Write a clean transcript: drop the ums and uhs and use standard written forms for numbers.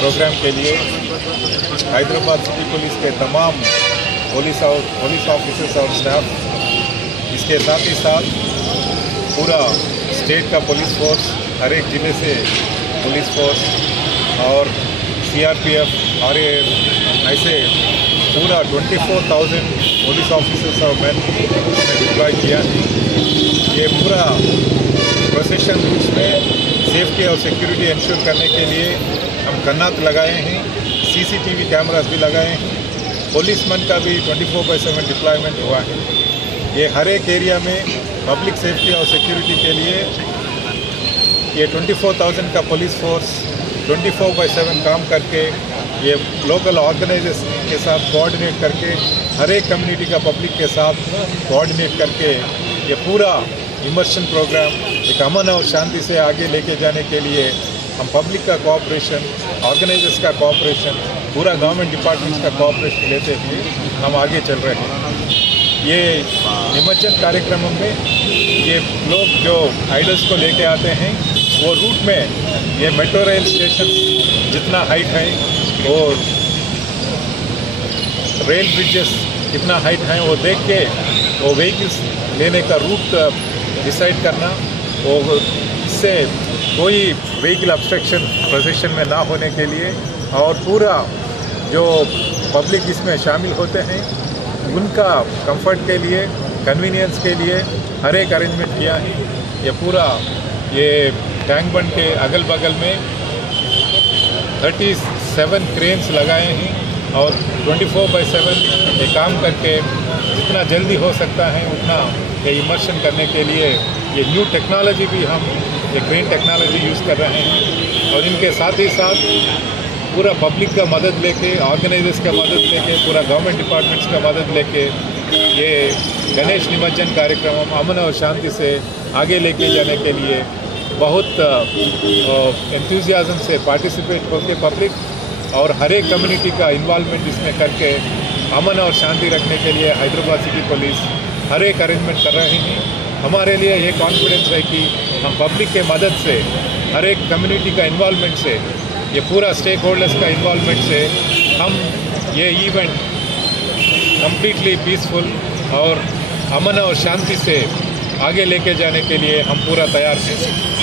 Programme के लिए Hyderabad city police के तमाम पुलिस ऑफिसर्स और स्टाफ, इसके साथ ही साथ पूरा स्टेट का पुलिस फोर्स, हर एक ज़िले से पुलिस फोर्स और CRPF और ऐसे पूरा 24,000 पुलिस ऑफिसर्स और मैन इसमें डिप्लॉय किया है। ये पूरा प्रोसेशन रूट्स में सेफ्टी और सिक्योरिटी इंश्योर करने के लिए हम कन्नात लगाए हैं, CCTV कैमरास भी लगाए हैं, पुलिसमैन का भी 24/7 डिप्लॉयमेंट हुआ है। ये हर एक एरिया में पब्लिक सेफ्टी और सिक्योरिटी के लिए ये 24,000 का पुलिस फोर्स 24/7 काम करके ये लोकल ऑर्गेनाइजेशन के साथ कोऑर्डिनेट करके हर एक कम्युनिटी का पब्लिक के साथ कोऑर्डिनेट करके ये पूरा इमर्शन प्रोग्राम एक अमन और शांति से आगे लेके जाने के लिए हम पब्लिक का कोऑपरेशन, ऑर्गेनाइजर्स का कोऑपरेशन, पूरा गवर्नमेंट डिपार्टमेंट्स का कोऑपरेशन लेते हुए हम आगे चल रहे हैं। ये निमज्जन कार्यक्रम में ये लोग जो आइडल्स को लेके आते हैं वो रूट में ये मेट्रो रेल स्टेशन जितना हाइट है और रेल ब्रिजेस कितना हाइट है वो देख के वो व्हीकल्स लेने का रूट डिसाइड करना, वो इससे कोई व्हीकल ऑब्स्ट्रक्शन प्रोसेशन में ना होने के लिए और पूरा जो पब्लिक इसमें शामिल होते हैं उनका कंफर्ट के लिए, कन्वीनियंस के लिए हर एक अरेंजमेंट किया है। ये पूरा ये टैंक बंड के अगल बगल में 37 क्रेन्स लगाए हैं और 24/7 ये काम करके जितना जल्दी हो सकता है उतना ये इमर्शन करने के लिए ये न्यू टेक्नोलॉजी भी हम ये क्रेन टेक्नोलॉजी यूज़ कर रहे हैं और इनके साथ ही साथ पूरा पब्लिक का मदद लेके, ऑर्गेनाइजर्स का मदद लेके, पूरा गवर्नमेंट डिपार्टमेंट्स का मदद लेके ये गणेश निमज्जन कार्यक्रम हम अमन और शांति से आगे लेके जाने के लिए बहुत एंथुसियाज्म से पार्टिसिपेट होकर पब्लिक और हर एक कम्युनिटी का इन्वॉल्वमेंट इसमें करके अमन और शांति रखने के लिए हैदराबाद सिटी पुलिस हर एक अरेंजमेंट कर रहे हैं। हमारे लिए ये कॉन्फिडेंस है कि हम पब्लिक के मदद से, हर एक कम्युनिटी का इन्वॉल्वमेंट से, ये पूरा स्टेक होल्डर्स का इन्वॉल्वमेंट से हम ये इवेंट कम्प्लीटली पीसफुल और अमन और शांति से आगे लेके जाने के लिए हम पूरा तैयार हैं।